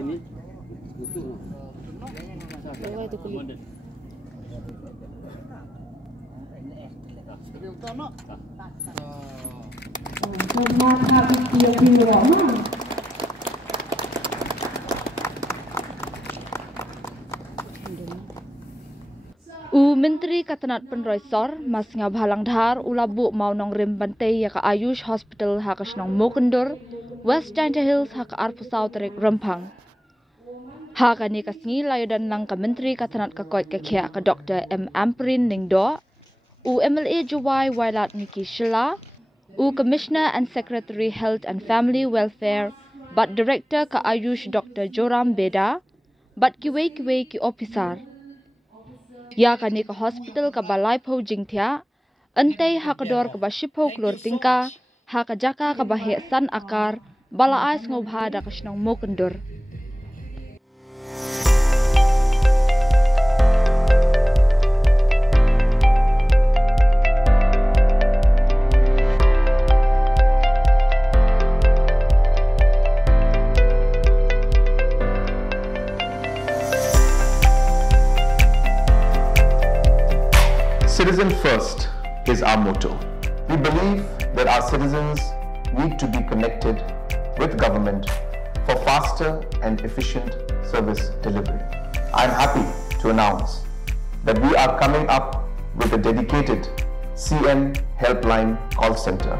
ini butuh. Bawa itu kulit. Menteri Katanat Penroisor Ma Sniawbhalang Dhar ulabu mau nongrim bantai iaka Ayush Hospital hakas nong Mookyndur, West Giant Hills haka Arpusau terik Rempang. Haka ni kasngi layo dan lang ka Menteri Katanat kakoit kakya ka Dr. M. Amprin Ningdo, MLA Juwai Wailat Niki Syllad, Commissioner and Secretary Health and Family Welfare, but Director ka Ayush Dr. Joram Beda, but kiwei ki officer. Ya kani ka hospital ka balai pau jingthia, antai hakador ka bashipau klur tingka, hakajaka ka bahe san akar, bala ais ngobha da kasnong Mookyndur. Citizen first is our motto. We believe that our citizens need to be connected with government for faster and efficient service delivery. I am happy to announce that we are coming up with a dedicated CM helpline call center.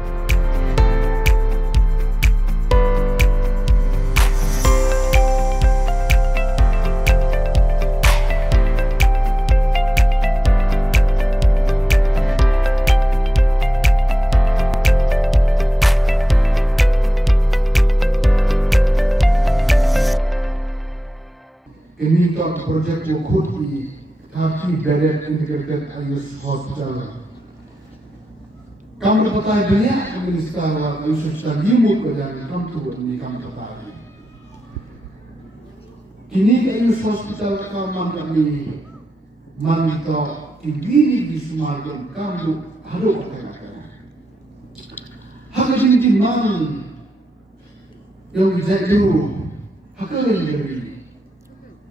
Ini tak projek yang khud ki kaki bedet integrated Ayush Hospital. Kamu pakai banyak minister wa Ayush Hospital limut badan kamu tu ni kamu pakai. Kini Ayush Hospital kamu kami manto kibiri di Sumargam kamu haru pakai. Hak jadi man yang jadi hak yang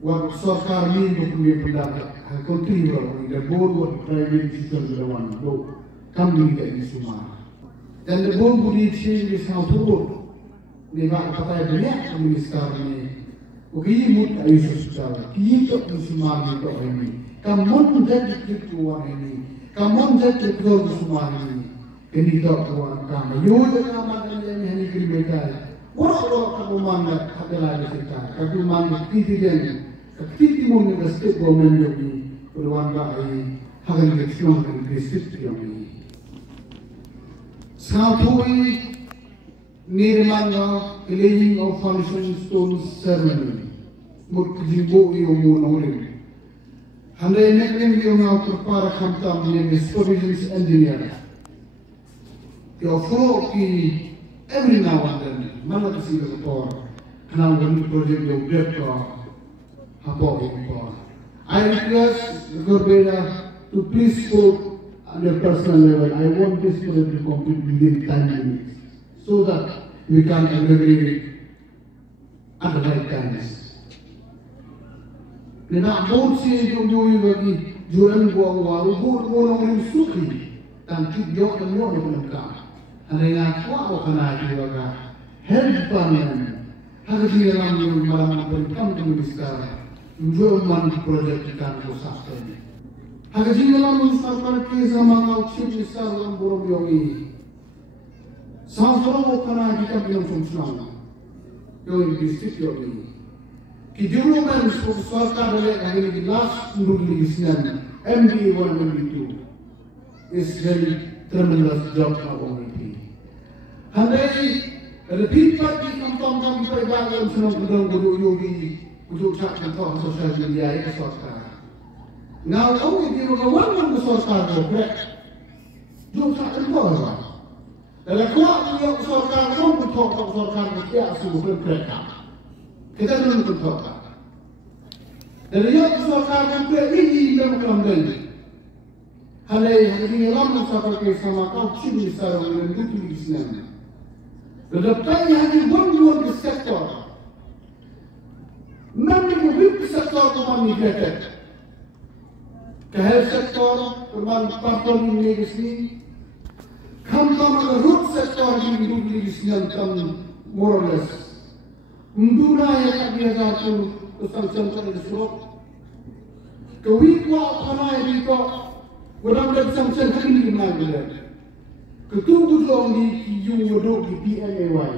Waktu sarkar ni mempunyai pendapat, kontri berapa ini, dan board private system berlawan, do kami tidak ini semua. Dan the board budi change di sana tu, ni bak kata banyak minister ni, okey mut Ayush Hospital, kita tu semua ni tu ini, kamu jadi ketua ini, kamu jadi ketua semua ini, ini tu tuan kami, yo jangan makan yang ini kriminal. Orang kamu mana ada lagi kita, kamu mana presiden. Ketika kita state government yang ini peluang bagi hasil election dan district yang ini. Satu ini nirmana laying of foundation stone ceremony. Mukjimbo yang nongrim. Handai neklim yang autor para khamtam yang supervisions engineer. Yang follow ki every now and then mana kasi kapor kenal dengan project yang berapa. I request the Gorbeda to please vote on a personal level. I want this project to complete within 10 minutes so that we can agree at the right times. Nena both say yung bagi jualan buang waru both orang suki dan tidak yang orang mereka. Ada yang kuat kena juga help panen. Harus dalam yang malam berkam kemudian. Jualan projek kita sustain. Hagaji dalam sarkar ke zaman chief minister dalam borong yogi. Samsung okana kita bilang fungsional. Yogi district yogi. Kijurukan sarkar oleh hari ini last menurut listener MD1 MD2 is very tremendous job already. Handai repeat party kampung kami pada dalam senang kedong yogi. Untuk cakap tentang sosial media itu sarkar. Now, only dia berkawan dengan sarkar itu, jauh cakap tentang apa? Dalam kuat dia sarkar pun bertolak sarkar itu asal berkerja. Kita belum bertolak. Dalam dia sarkar itu ini memang kelambel. Halai hari lama sarkar sama kau ciri sarkar yang itu di sana. Dalam tanya hari bukan di sektor. Many which sector command neglected. The health sector command properly neglected. Come the root sector in more or less. Mduna yang dia tu sanction pada sebab. Kewikwa panai dito, orang dah sanction hari ini mana? Ketua ujung di kiu waduk di PNAY.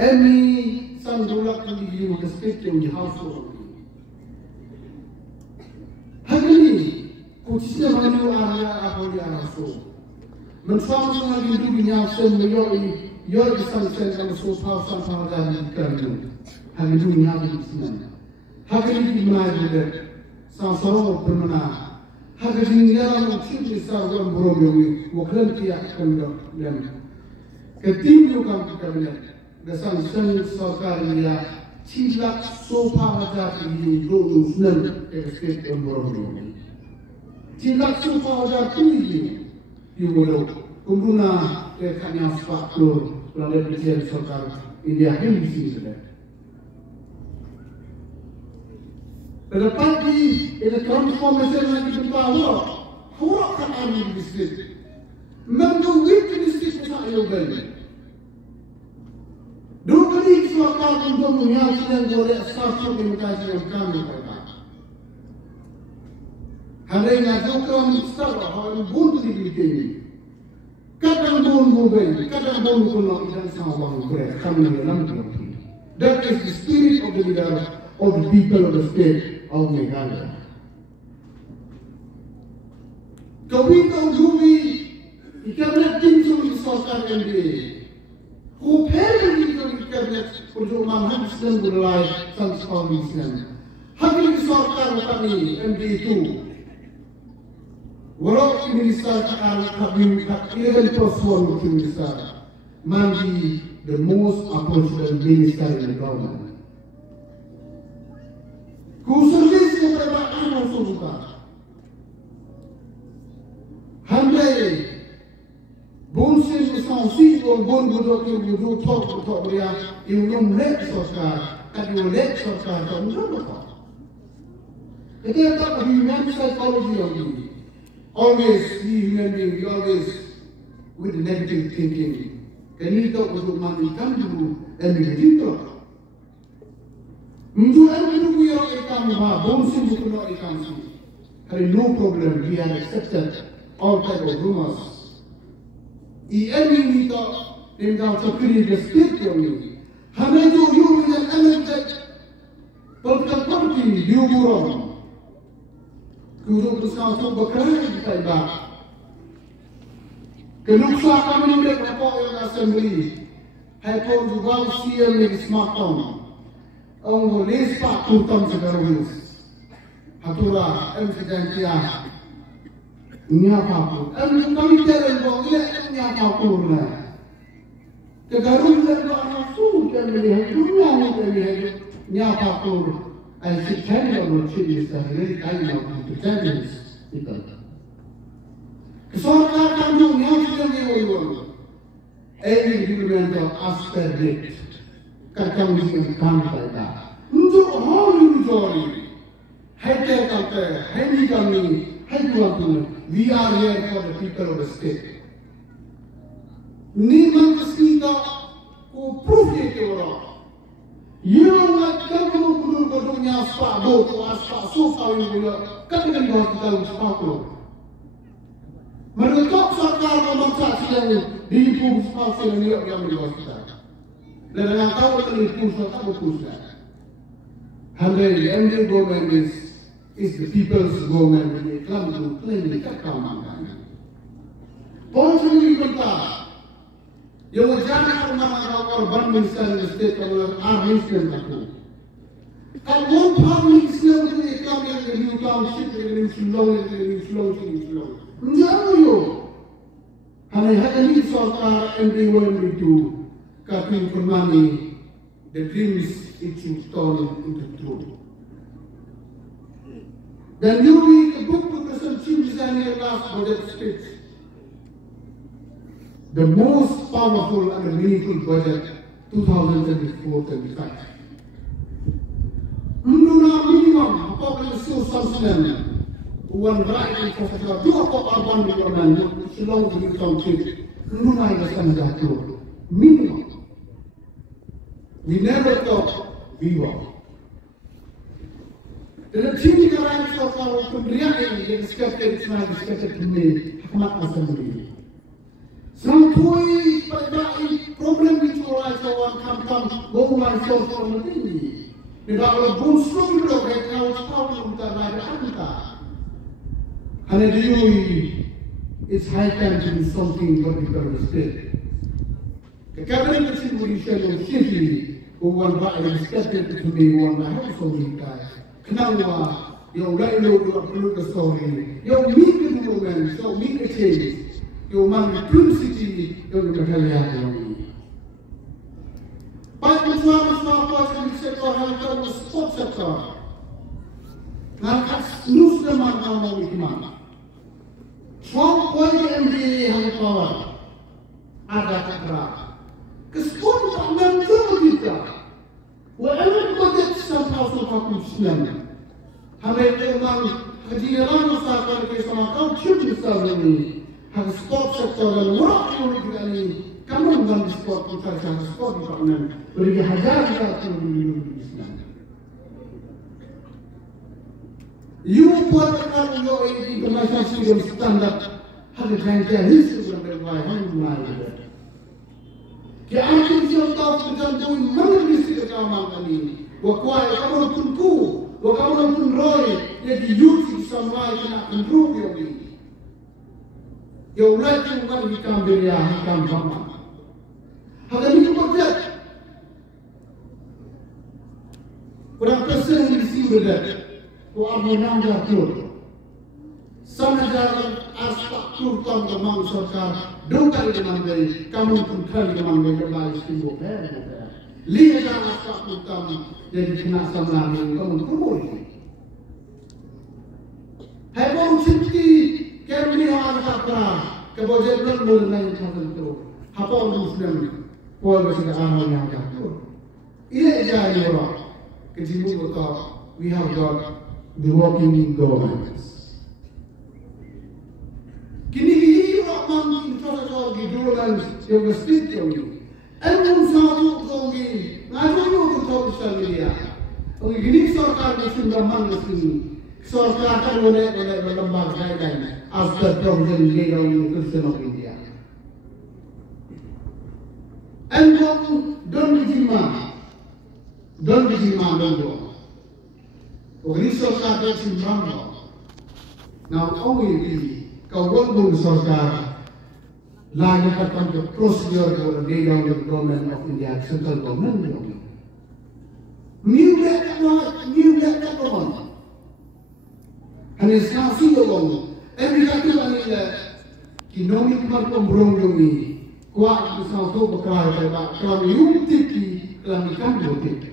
Any sandulak di kiu the state yang di household. Hari ini, kucingnya mana area apa dia rasu. Mensuam lagi tu binyasan meyoi. Your sanction and so far somehow that you can do. Have you doing nothing? How can you be mad? Some sorrow permana. How can you yell and cheat this out of Broadway? What plenty of them. Continue come to cabinet. The sanction Sokaria, Chilak so far that you don't know escape on Broadway. Chilak so far that you will know. Kumbuna kanya sebab klur pelanda presiden Sokar India yang di sini sudah. Lepas di transformation lagi bertahu, huruf kan ada di sini. Menguit di sini saya beli. Dua kali Sokar untuk menyiapkan boleh stasiun demokrasi yang kami perkara. Hari ini jokowi mustahil orang buntu di begini. Kadang bon mobile, kadang bon kuno idan sama bang kami dalam kelompok. That is the spirit of the leader of the people of the state of Meghalaya. Kami tahu jumi, ikan tim suri Sokar MBA. Who pernah di kabinet untuk menghabiskan berlai sanskau Islam. Hari Sokar kami MBA itu. Walau minister kami 11 plus 1 minister, man be the most approachable minister in the government. Kuservis beberapa anak suka. Handai, bonsin esensi or bon bodoh ke bodoh top dia, iulung lek Sokar, kadi lek Sokar tak mungkin. Kita tak human psychology of ini. Always be human being, always with negative thinking. Kanito untuk mengikan dulu dan begitu. Untuk yang kita ikan bah, bonsin bukan nak ikan sih. Hari no problem, we have accepted all type of rumors. Ini kita dengan cakri gestik kami. Hanya tu you yang enak perkatakan dia burung. Kuduk bersama berkerai di Taibah. Kenuksa kami ini berapa yang assembly. Hepon juga usia yang smartphone. Orang boleh sepak tutam sekarang. Hatura, sejantia. Ini apa pun. Kami jalan bawa ini apa pun. Kegarun dan anak suh yang melihat dunia melihat ini apa pun. I should tell you about it, very kind of intelligence. Sokar kami yang sudah diurus, every government of aspect, kakak mesti kampai dah. Untuk orang Mujori, hati kata, hati kami, hati kami, we are here for the people of the state. Ni mantas kita, ko proof ye orang. You nak kamu kudu kudunya aspa do tu aspa sofa yang boleh katakan di hospital aspa tu. Mereka Sokar memaksa siang di ibu aspa yang dia di hospital. Dan yang tahu ini pusat atau pusat. Handai MD government is the people's government when they come to claim the kaman. Polisi ini berkata. Yang jangan orang korban misalnya state kalau armis yang takut. Kalau orang Islam itu ikam yang di township yang di slow. Jangan yo. Hari ini Sokar MD1 itu cutting for money, the dreams it should turn into truth. Dan you read a book to President Chief Designer last budget speech. The most powerful and meaningful budget 2024-25. so something. One right infrastructure, do a pop urban development, Shillong to become cheap. No, I understand that too. Minimum. We never thought we were. The team arrives of our reacting, they discovered to me, not assembly. Some toy problem which arise for come, go my source from the thing. Without a bone stroke, look at how it's powerful to Africa. And it's high time to do something what we call a state. The cabinet is in the chiefly who want to expected to be one I have so many guys. Kanawa, your right load to upload the story, your meet the movement, so meet the change, your man twin city, your Meghalaya. But the small person sector has done the sports sector. Now that's lose the man now with man. From point MBA has power. Ada kata. Kesekolah tak menentu kita. Whatever budget somehow Islam. Hamil memang kejiran usahakan kesama kau cip besar ini. Harus sport sektor dan murah juga ini. Kamu bukan di sport kita harus sport di kanan. Beri hajar kita dulu di Islam. You buat kalau yo ini international student standard harus jangan hisu berbagai hal. Dia akan contoh dengan poin mengerti keagamaan ini. Wakwai kamu tunku, wakamu tun roy, jadi youth sama yang akan improve ini. Yang lagi bukan hikam beria, hikam bama. Hal ini berkat. Orang person di sini berkat. Tuan menang klur. Sama jalan aspek klur tuan memang serta dua kali dengan dari kamu pun kali dengan Meghalaya istimewa. Lihat aspek klur tuan jadi kena sama dengan kamu pun boleh. Hai baru cinti kami orang kata kebajikan mulai macam tu. Apa Muslim boleh sekarang yang jatuh. Ini jadi orang kejimu kita we have got the working governments. Kini ini orang infrastruktur government yang mesti kami. Anu satu kami ngaju itu tahu sekali. Orang ini sarkar mesti berman mesti. Sarkar akan boleh berlembang guideline as the provision laid down in the Constitution of India. And don't dijima dong. Organisasi sarkar simbang. Now only kau walaupun sarkar lain akan ke prosedur yang laid down the government of India, central government. New that one. And it's not single. Every country that kinomi kemar kumbrong yomi, kuat bisa tu berkali kalau yung tiki kami kan botik.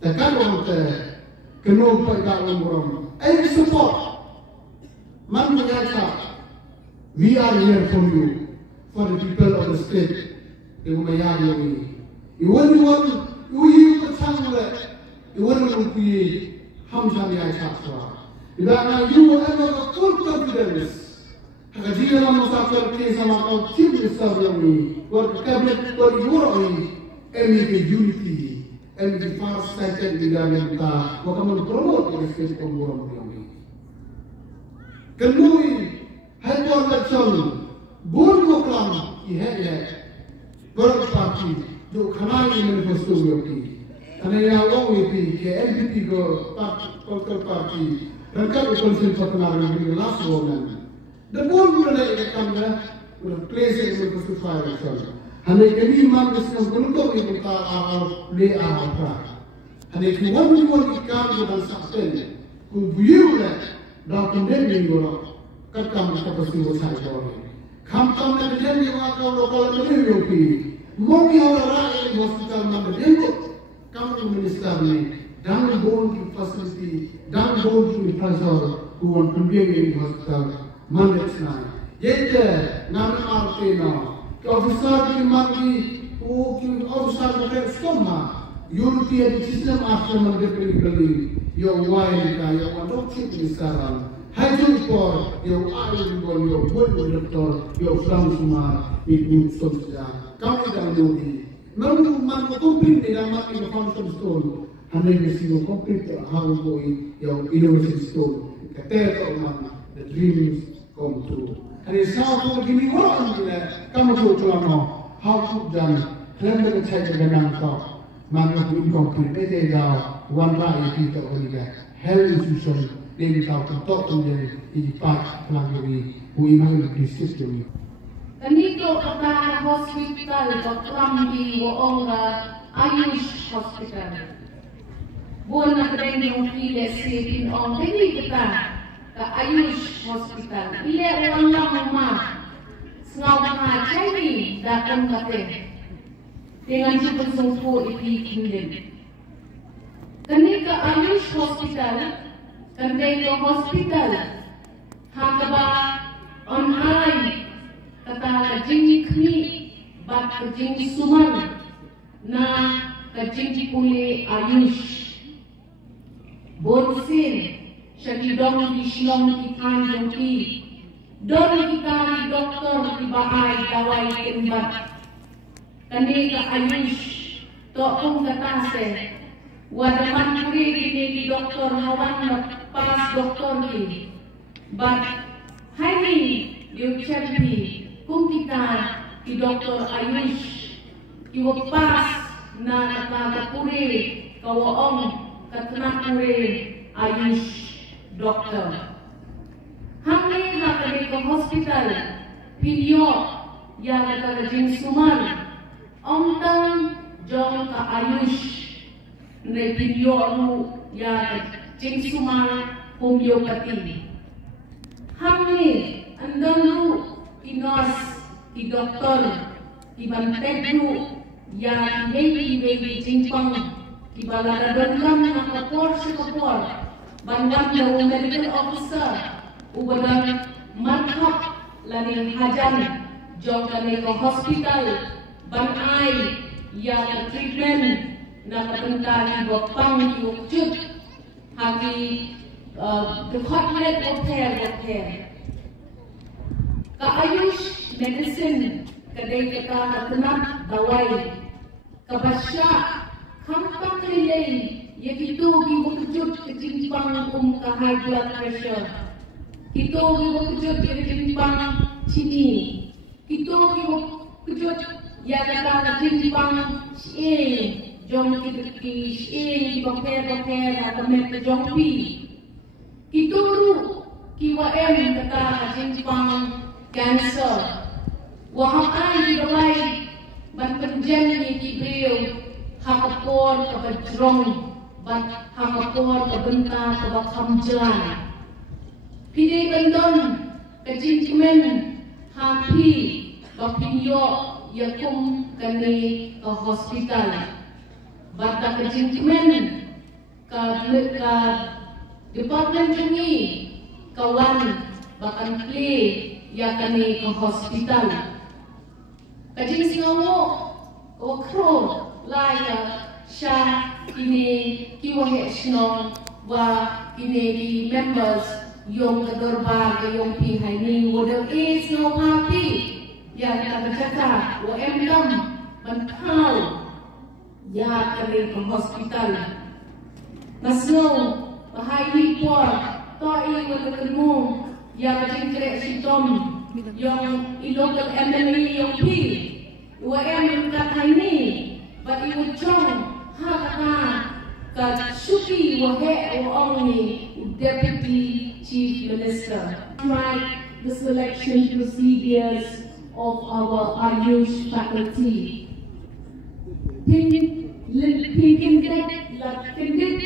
Takkan orang kenal pada kumbrong. Every support, man mengajar. We are here for you, for the people of the state. Yang mayar yomi. Iwan uyi kecanglah. Iwan uyi hamzah yang cakap. Ibarat you will have full confidence. Hakajian musafir ke sama kau cip besar yomi. What cabinet, what you are in, unity, far-sighted leader kita. What kamu promote the state kumbrong yomi. Kenui. Helpon election, board program, board party, जो खनाई मैनिफेस्टो होती, अनेया वो होती कि LDP को political party, Ranka उकलसिल पतनार में last government, the board ने एक काम ना, place एक मैनिफेस्टो फाइल election, हमें कभी मान जिसका गुरुत्व की बुता ले आया, हमें कि one काम जो बन सकते हैं, कुछ view है, document नहीं बोला Kakam kita pasti bersama kau. Kampung yang berjaya wakau lokal berjaya. Mungkin orang rakyat di hospital mana berjaya. Kamu minister ni, dan bond facility, dan bond infrastruktur, kuan pembiayaan di hospital mana senang. Jadi, nama artinya, officer di mati, officer bukan semua. European system after mana beli. your wine, your adopted Saran, Hydro for your iron, your wood doctor, your Fransuma, it means Sosia, County Danudi. Maru man complete the Ramat in the function stone, and then you see you complete how going your innovation stone, the dreams come true. And it's how to give me one come to Tulano, how to done, clever the type of an answer, man of incomplete, they are one by Peter Oliga, health institution, they without to talk to them in the park, Flaggery, who inherit this system. Kanito kata hospital bakrambi woonga Ayush Hospital. Buon na kren yung pile sipin on kini kita ka Ayush Hospital. Ile uang lang ma ngaw mga chayni dakon kate. Dengan super sungpo ipikin din. Kani ka Ayush Hospital, kanito hospital hakaba on high. Kata kajing kni bat kajing suman na kajing puli Ayush bonsin syakidong dislong ikan jongki don kita di doktor di bahay dawai tembat kani ka Ayush to kung katase wadaman puri kini di doktor hawan pas doktor ki bat hari you champi kung kita di Dr. Ayush iwapas na nakakapuri kawaong katnakuri Ayush Doctor. Hangin hakali ka hospital pinyo yang nakakajing suman ongtang jong ka Ayush na pinyo mo yang nakakajing suman homeopathy. Hangin andang lu inos di doktor di bantedru yang yei jingpang di balada dongkam nakapor sekapor banwan daw medical officer ubadang marhab lani hajan jong kami ke hospital banai yang treatment nakatentang bopang yukjut hagi department repair ka Ayush medicine kadai kata kenap dawai kabasya kampang relay yaitu giwakjut kejimpang ka high blood pressure itu giwakjut kejimpang chini itu giwakjut ya kata kejimpang jong ki bakter atau met jong pi itu kiwa kata kejimpang cancer. Waham ay balay ban penjen ni kibril hakapor kabajrong ban hakapor kabenta kabakamjan. Pide bandon kajinkimen hapi bapinyo yakum kani ke hospital. Bata kajinkimen ka department ni kawan bakan play ya kami ke hospital. Kajing singawo okro laika sha ini kiwahe shnong wa ini di members yung kadorbar yung pihai ni wada is no happy ya kita bercakap wa emdam bantau ya kami ke hospital. Nasno bahai ni por toi wa ketemu yang kecil simptom yang local MLA yang pi UM kat ini but ibu chong ha ka suki wahe ong ni deputy chief minister tried the selection procedures of our Ayush faculty pinkin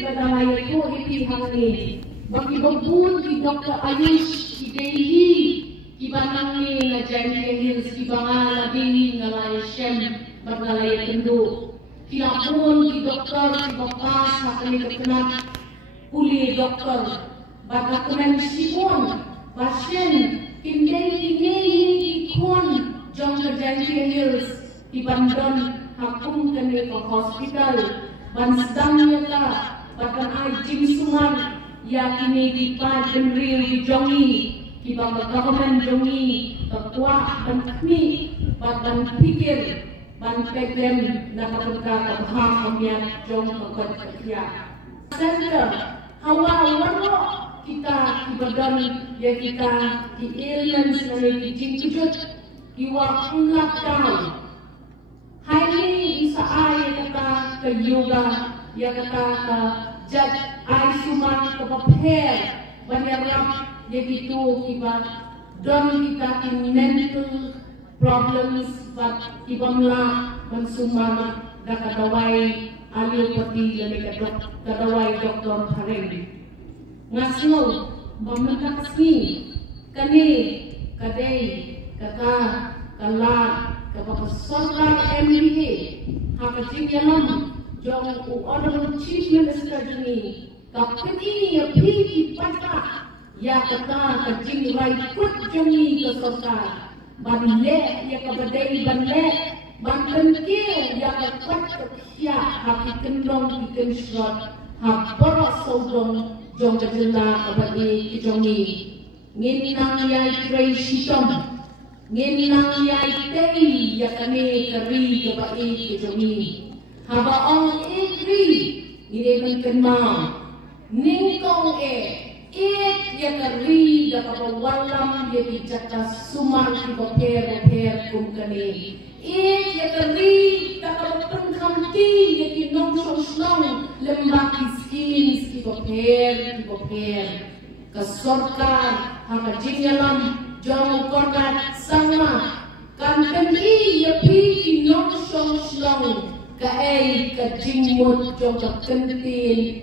badawai ko iti hangni bagi babun di Dr. Ayush Dehi kibanangi na Jaya Hills kibanga labing ngalay Shem Meghalaya Kendo kinapun di doktor kibapas hakani kekenat uli doktor baka kemen sipon pasien kindai ikon jong ke Jaya Hills kibandon hakum kene ke hospital ban sedang nyata bahkan ajing suman ya kini di pajen real di jongi di bangga government jongi kekuat dan kami bahkan pikir ban peglem na kapagka kabha kamian jong kekot kerja center hawa warno kita ibadan ya kita di illness na di jingkujut iwa lockdown highly isa ay kata ke yoga ya kata ke jad ay suman ke prepare banyak ya gitu kita don kita in mental problems but ibamla mansumar da kadawai alopati lami kadawai doktor Hareng ngasno bamnakasni kani kadai kata kala kapag sarkar MBA hakajing yalam jong honorable chief minister juni kapini ya pili pata ya kata kajing right put juni ke sarkar banle ya kabadai banle bantenke ya kapat ya hakikendong ikan shot habara saudong jong kajela kabadi jongi nginang ya tray shitom nginang ya tei ya kane kari kabai jongi haba ong ikri ide menkenma ningkong ya kari da kabawalam ya dijaka sumar ki boper kumkane ya kari da kabapengkamti ya ki nong song lembak skins ki boper kasorkan haka jinyalam jong kordat sama kanteni ya pi ki nong song kae ka jingmut jong kentin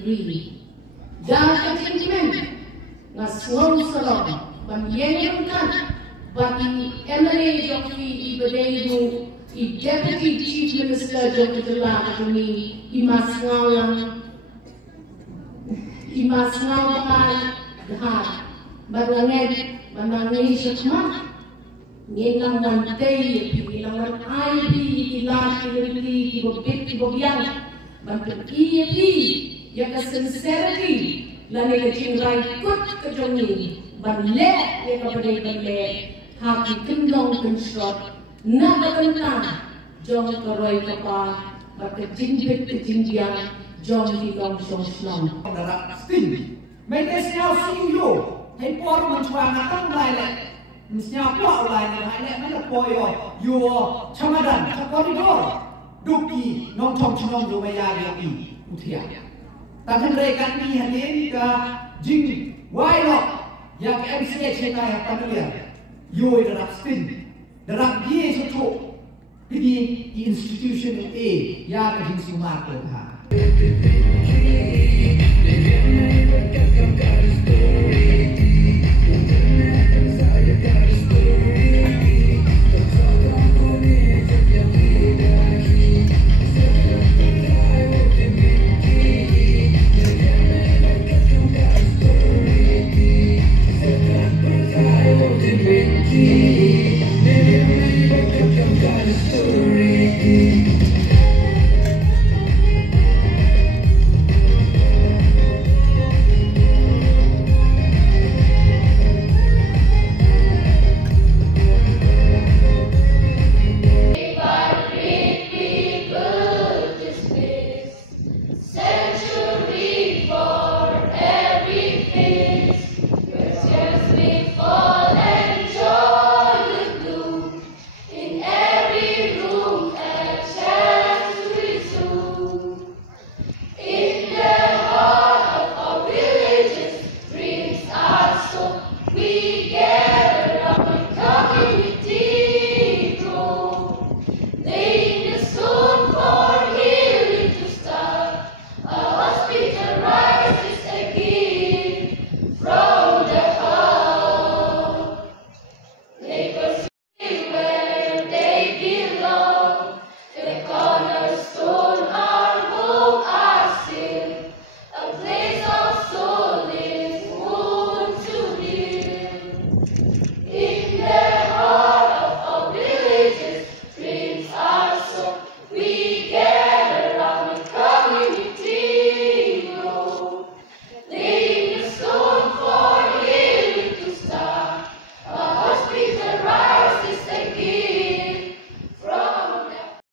ri dan kejadian ngasong salam banyen kan bagi MLA joki ibadaidu i deputy chief minister joki telah kami imasngalang dhar baranget banangi syakma ngenang mantai pilangan IP ilah pilih kibobian bantu ya ka sincerity lani ka jingrai kut ka jongi banle ya ka badai banle haki kendong kenshot na katanta jong ka roi ka pa baka jingbit ka jingbian jong di gong shong shlong darat sting mete siao sing yo hay por man chwa na tang lai le siao po lai na hai le man po yo chamadan chakoridor duki nong chong chnong yo maya ri uthia Tahan rekan ni hadir ke jing wailok yang MCA cekah yang panulia yoi darat stin darat dia sesuatu di institution A yang jing sumar tu ha. Story.